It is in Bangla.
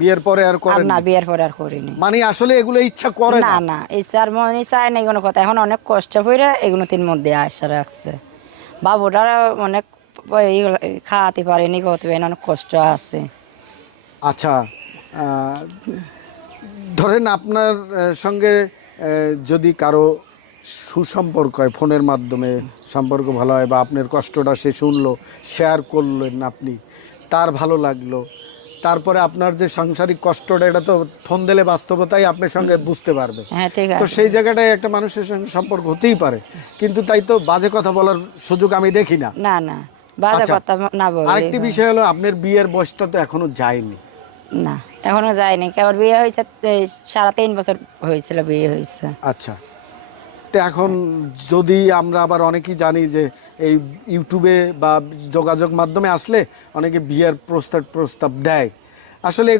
বিয়ের পরে আর আর করেন না, বিয়ের পরে আর করিনি। মানে আসলে এগুলো ইচ্ছা করে না না? না, ইচ্ছার মনে চায় না এগুলো কথা, এখন অনেক কষ্ট করে এগুলো তিন মধ্যে আসা রাখছে। বাবুটার অনেক খাওয়াতে পারেনি, করতে পারেনি, অনেক কষ্ট আছে। আচ্ছা, ধরেন আপনার সঙ্গে যদি কারো সুসম্পর্ক হয়, ফোনের মাধ্যমে সম্পর্ক ভালো হয় বা আপনার কষ্টটা সে শুনলো, শেয়ার করলেন আপনি, তার ভালো লাগলো, তারপরে আপনার যে সাংসারিক কষ্টটা এটা তো ফোন দিলে বাস্তবতাই আপনার সঙ্গে বুঝতে পারবে। হ্যাঁ ঠিক তো আছে। সেই জায়গাটায় একটা মানুষের সঙ্গে সম্পর্ক হতেই পারে, কিন্তু তাই তো বাজে কথা বলার সুযোগ আমি দেখি না। না না, বাজে আচ্ছা, কথা না বললেই আরেকটি হয়। বিষয় হলো আপনার বিয়ের বয়সটা তো এখনো যায়নি। না, এখনো যায়নি, কেবল বিয়ে হয়েছে, এই 3.5 বছর হয়েছিল বিয়ে হয়েছে। আচ্ছা, তো এখন যদি আমরা আবার অনেকেই জানি যে এই ইউটিউবে বা যোগাযোগ মাধ্যমে আসলে অনেকে বিয়ের প্রস্তাব প্রস্তাব দেয়, আসলে